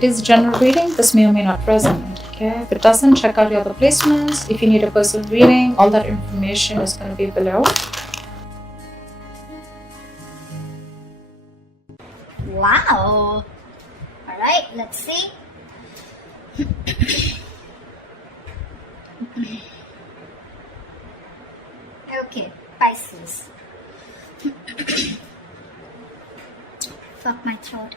it is general reading, this may or may not resonate. Okay, if it doesn't, check out your other placements. If you need a personal reading, all that information is going to be below. Wow. All right, let's see. Okay, Pisces. Fuck my throat.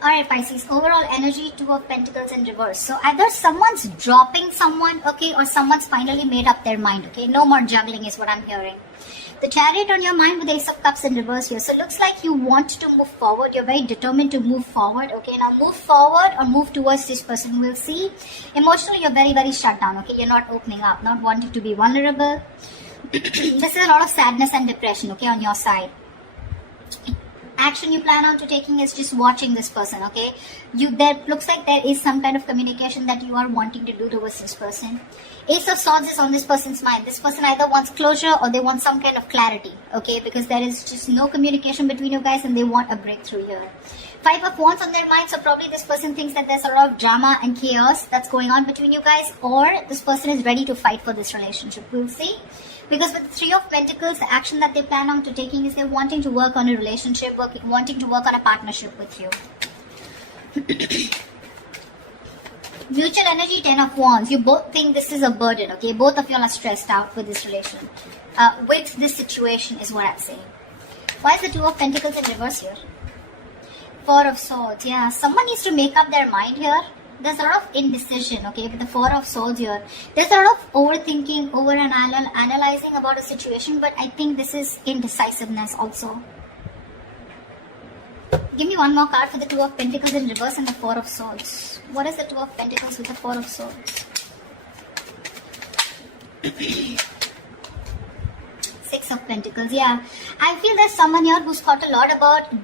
Alright, Pisces, overall energy, 2 of Pentacles in reverse. So either someone's dropping someone, okay, or someone's finally made up their mind, okay. No more juggling is what I'm hearing. The Chariot on your mind with Ace of Cups in reverse here. So it looks like you want to move forward. You're very determined to move forward, okay. Now move forward or move towards this person. We'll see. Emotionally, you're very, very shut down, okay. You're not opening up, not wanting to be vulnerable. This is a lot of sadness and depression, okay, on your side. Action you plan on to taking is just watching this person, okay. There looks like there is some kind of communication that you are wanting to do towards this person. Ace of Swords is on this person's mind. This person either wants closure or they want some kind of clarity, okay, because there is just no communication between you guys and they want a breakthrough here. 5 of Wands on their mind, so probably this person thinks that there's a lot of drama and chaos that's going on between you guys, or this person is ready to fight for this relationship. We'll see. Because with the 3 of Pentacles, the action that they plan on to taking is they're wanting to work on a relationship, wanting to work on a partnership with you. Mutual energy, 10 of Wands. You both think this is a burden, okay? Both of you are stressed out with this relation. With this situation is what I'm saying. Why is the 2 of Pentacles in reverse here? 4 of Swords, yeah. Someone needs to make up their mind here. There's a lot of indecision, okay, with the 4 of Swords here. There's a lot of overthinking, analyzing about a situation, but I think this is indecisiveness also. Give me one more card for the 2 of Pentacles in reverse and the 4 of Swords. What is the 2 of Pentacles with the 4 of Swords? 6 of Pentacles, yeah. I feel there's someone here who's thought a lot about,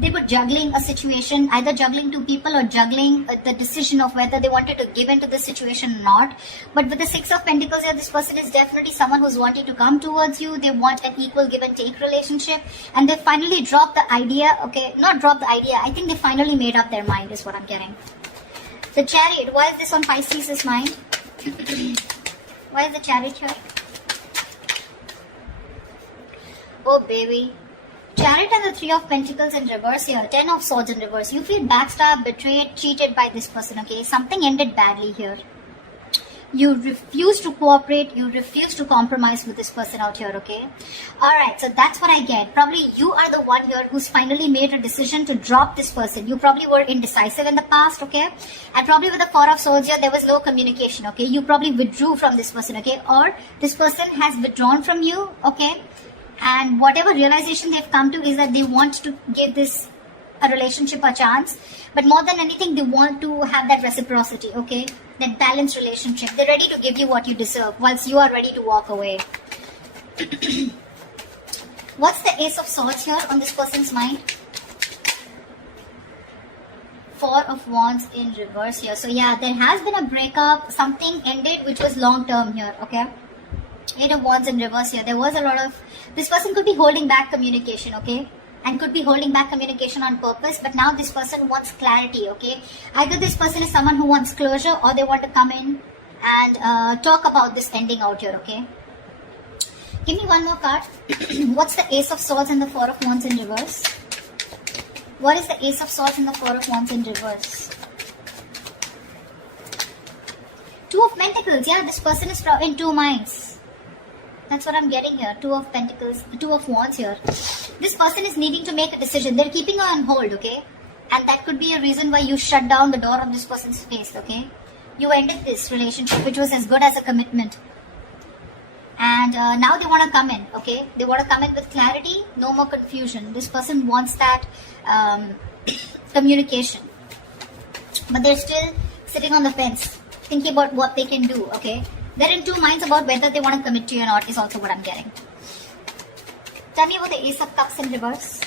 they were juggling a situation, either juggling 2 people or juggling the decision of whether they wanted to give into the situation or not. But with the 6 of Pentacles here, this person is definitely someone who's wanting to come towards you. They want an equal give and take relationship. And they finally dropped the idea, okay, not dropped the idea, I think they finally made up their mind is what I'm getting. The Chariot, why is this on Pisces' mind? Why is the Chariot here? Oh baby. Chariot and the 3 of Pentacles in reverse here. 10 of Swords in reverse. You feel backstabbed, betrayed, cheated by this person, okay? Something ended badly here. You refuse to cooperate. You refuse to compromise with this person out here, okay? Alright, so that's what I get. Probably you are the one here who's finally made a decision to drop this person. You probably were indecisive in the past, okay? And probably with the 4 of Swords here, there was no communication, okay? You probably withdrew from this person, okay? Or this person has withdrawn from you, okay? And whatever realization they've come to is that they want to give this a relationship a chance. But more than anything, they want to have that reciprocity, okay? That balanced relationship. They're ready to give you what you deserve whilst you are ready to walk away. What's the Ace of Swords here on this person's mind? 4 of Wands in reverse here. So yeah, there has been a breakup. Something ended which was long term here, okay? 8 of Wands in reverse here. There was a lot of... This person could be holding back communication, okay? And could be holding back communication on purpose. But now this person wants clarity, okay? Either this person is someone who wants closure or they want to come in and talk about this ending out here, okay? Give me one more card. What's the Ace of Swords and the 4 of Wands in reverse? What is the Ace of Swords and the 4 of Wands in reverse? 2 of Pentacles. Yeah, this person is in 2 minds. That's what I'm getting here. 2 of Pentacles, 2 of Wands here. This person is needing to make a decision. They're keeping you on hold, okay? And that could be a reason why you shut down the door on this person's face, okay? You ended this relationship, which was as good as a commitment. And now they want to come in, okay? They want to come in with clarity, no more confusion. This person wants that communication. But they're still sitting on the fence, thinking about what they can do, okay? They're in 2 minds about whether they want to commit to you or not is also what I'm getting. Tell me about the Ace of Cups in reverse.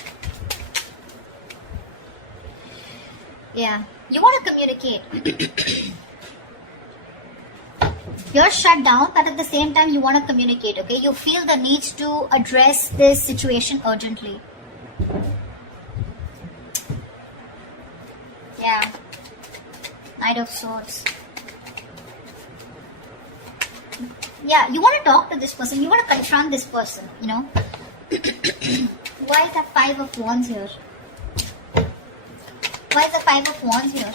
Yeah, you want to communicate. You're shut down, but at the same time you want to communicate, okay? You feel the need to address this situation urgently. Yeah. Knight of Swords. Yeah, you want to talk to this person. You want to confront this person, you know. Why is that Five of Wands here? Why is the Five of Wands here?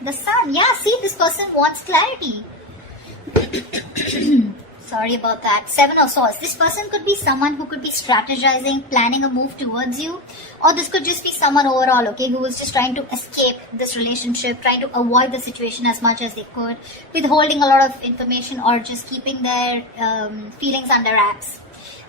The Sun. Yeah, see, this person wants clarity. Sorry about that. Seven of Swords. This person could be someone who could be strategizing, planning a move towards you. Or this could just be someone overall, okay, who was just trying to escape this relationship, trying to avoid the situation as much as they could, withholding a lot of information or just keeping their feelings under wraps.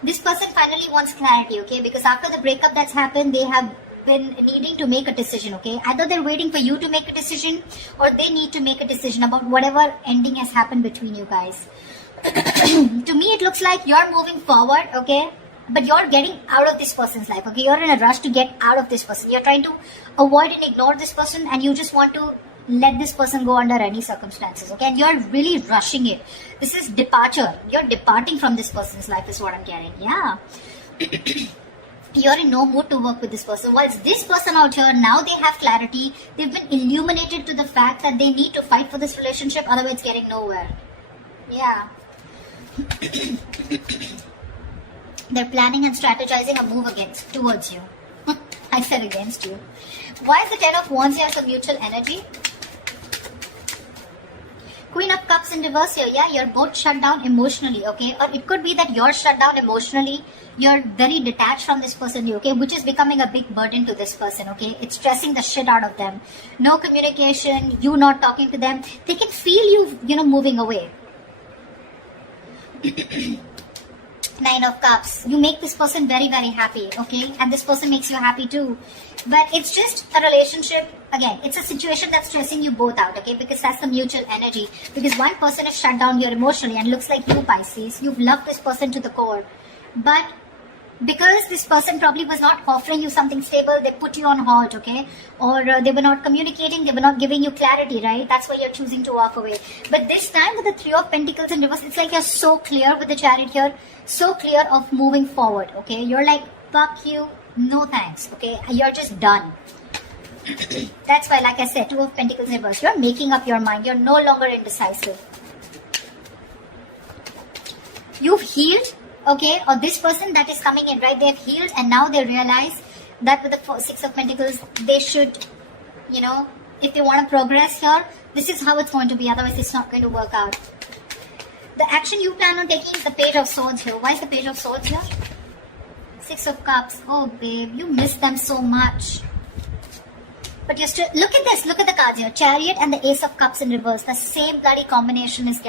This person finally wants clarity, okay, because after the breakup that's happened, they have been needing to make a decision, okay. Either they're waiting for you to make a decision or they need to make a decision about whatever ending has happened between you guys. To me, it looks like you're moving forward, okay, but you're getting out of this person's life, okay. You're in a rush to get out of this person. You're trying to avoid and ignore this person, and you just want to let this person go under any circumstances, okay, and you're really rushing it. This is departure. You're departing from this person's life is what I'm getting. Yeah. You're in no mood to work with this person. Whilst this person out here, now they have clarity. They've been illuminated to the fact that they need to fight for this relationship, otherwise it's getting nowhere. Yeah. They're planning and strategizing a move towards you. I said against you. Why is the Ten of Wands here some mutual energy? Queen of Cups in reverse here. Yeah, you're both shut down emotionally, okay? Or it could be that you're shut down emotionally. You're very detached from this person, okay? Which is becoming a big burden to this person, okay? It's stressing the shit out of them. No communication, you not talking to them. They can feel you, moving away. Nine of Cups. You make this person very, very happy, okay? And this person makes you happy too. But it's just a relationship. Again, it's a situation that's stressing you both out, okay? Because that's the mutual energy. Because one person is shut down here emotionally and looks like you, Pisces. You've loved this person to the core. But because this person probably was not offering you something stable, they put you on hold, okay? Or they were not communicating, they were not giving you clarity, right? That's why you're choosing to walk away. But this time with the Three of Pentacles in reverse, it's like you're so clear with the Chariot here, so clear of moving forward, okay? You're like, fuck you, no thanks, okay? You're just done. That's why, like I said, Two of Pentacles in reverse, you're making up your mind. You're no longer indecisive. You've healed. Okay, or this person that is coming in, right, they've healed and now they realize that with the Six of Pentacles, they should, if they want to progress here, this is how it's going to be, otherwise it's not going to work out. The action you plan on taking is the Page of Swords here. Why is the Page of Swords here? Six of Cups. Oh, babe, you miss them so much. But you're still, look at this, look at the cards here. Chariot and the Ace of Cups in reverse. The same bloody combination is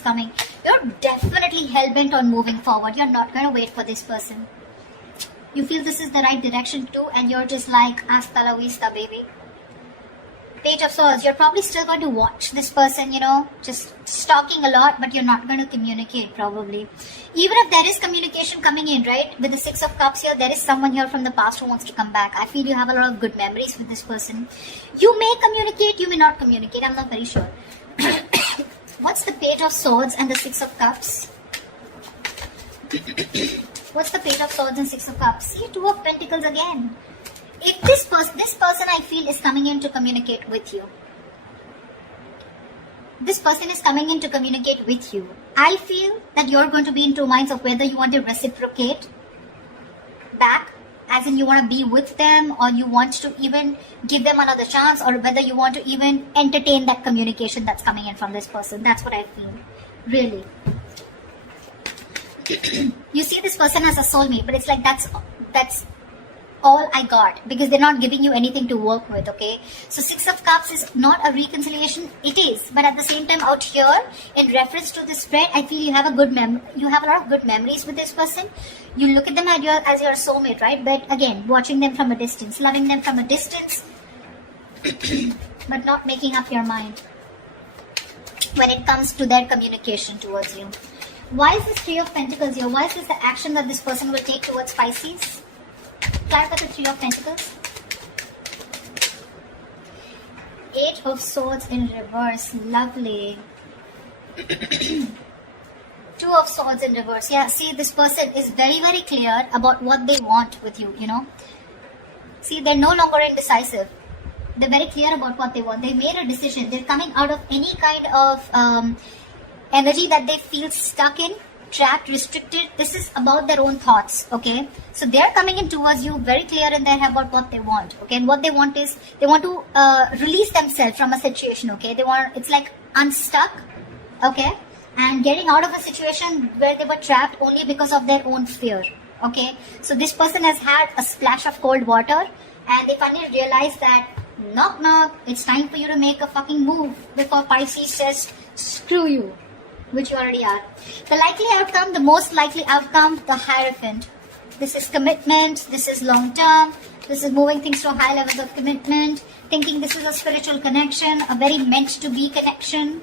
coming. You're definitely hell-bent on moving forward. You're not going to wait for this person. You feel this is the right direction too, and you're just like, hasta la vista, baby. Page of Swords, you're probably still going to watch this person, just stalking a lot, but you're not going to communicate probably. Even if there is communication coming in, right, with the Six of Cups here, there is someone here from the past who wants to come back. I feel you have a lot of good memories with this person. You may communicate, you may not communicate, I'm not very sure. What's the Page of Swords and the Six of Cups? What's the Page of Swords and Six of Cups? See, Two of Pentacles again. If this person I feel is coming in to communicate with you. This person is coming in to communicate with you. I feel that you're going to be in two minds of whether you want to reciprocate back, as in you want to be with them, or you want to even give them another chance, or whether you want to even entertain that communication that's coming in from this person. That's what I feel. Really. You see this person as a soulmate, but it's like that's all I got, because they're not giving you anything to work with, okay? So Six of Cups is not a reconciliation. It is, but at the same time out here, in reference to this spread, I feel you have a lot of good memories with this person. You look at them as your soulmate, right? But again, watching them from a distance, loving them from a distance, but not making up your mind when it comes to their communication towards you. Why is this Three of Pentacles here? Why is this the action that this person will take towards Pisces? Clarify the Three of Pentacles. Eight of Swords in reverse. Lovely. Two of Swords in reverse. Yeah, see, this person is very, very clear about what they want with you, See, they're no longer indecisive. They're very clear about what they want. They made a decision. They're coming out of any kind of energy that they feel stuck in, trapped, restricted. This is about their own thoughts, okay? So they're coming in towards you very clear in their head about what they want, okay? And what they want is, they want to release themselves from a situation, okay? It's like unstuck, okay? And getting out of a situation where they were trapped only because of their own fear, okay? So this person has had a splash of cold water, and they finally realize that, knock knock, it's time for you to make a fucking move before Pisces says, screw you, which you already are. The likely outcome, the most likely outcome, the Hierophant. This is commitment, this is long term, this is moving things to high levels of commitment, thinking this is a spiritual connection, a very meant to be connection,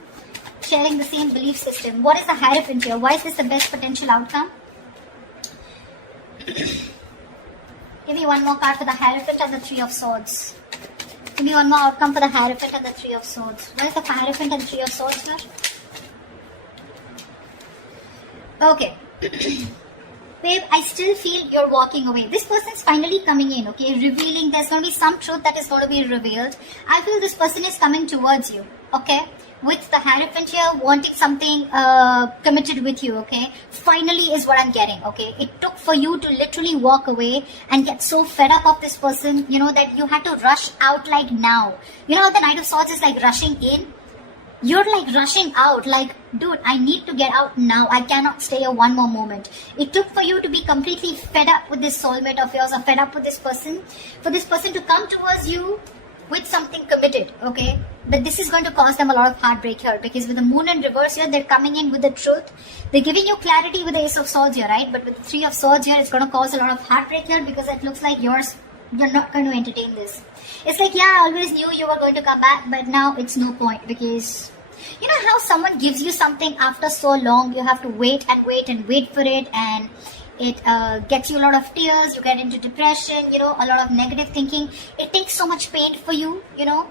sharing the same belief system. What is the Hierophant here? Why is this the best potential outcome? Give me one more card for the Hierophant and the Three of Swords. Give me one more outcome for the Hierophant and the Three of Swords. What is the Hierophant and the Three of Swords here? Okay. Babe, I still feel you're walking away. This person's finally coming in, okay? Revealing, there's going to be some truth that is going to be revealed. I feel this person is coming towards you, okay? With the Hierophant here, wanting something committed with you, okay? Finally is what I'm getting, okay? It took for you to literally walk away and get so fed up of this person, you know, that you had to rush out like now. You know how the Knight of Swords is like rushing in? You're like rushing out, like, dude, I need to get out now. I cannot stay here one more moment. It took for you to be completely fed up with this soulmate of yours, or fed up with this person, for this person to come towards you with something committed, okay? But this is going to cause them a lot of heartbreak here, because with the Moon in reverse here, they're coming in with the truth. They're giving you clarity with the Ace of Swords here, right? But with the Three of Swords here, it's going to cause a lot of heartbreak here, because it looks like you're not going to entertain this. It's like, yeah, I always knew you were going to come back, but now it's no point, because you know how someone gives you something after so long, you have to wait and wait and wait for it, and it gets you a lot of tears, you get into depression, you know, a lot of negative thinking. It takes so much pain for you, you know.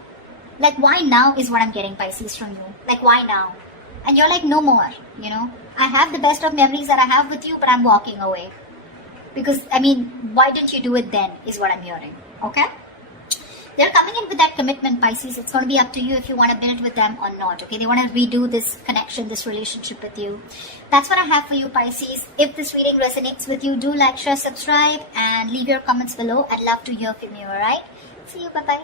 Like, why now is what I'm getting, Pisces, from you. Like, why now? And you're like, no more, you know. I have the best of memories that I have with you, but I'm walking away. Because, I mean, why didn't you do it then, is what I'm hearing, okay? They're coming in with that commitment, Pisces. It's going to be up to you if you want to build with them or not, okay? They want to redo this connection, this relationship with you. That's what I have for you, Pisces. If this reading resonates with you, do like, share, subscribe, and leave your comments below. I'd love to hear from you, alright? See you, bye-bye.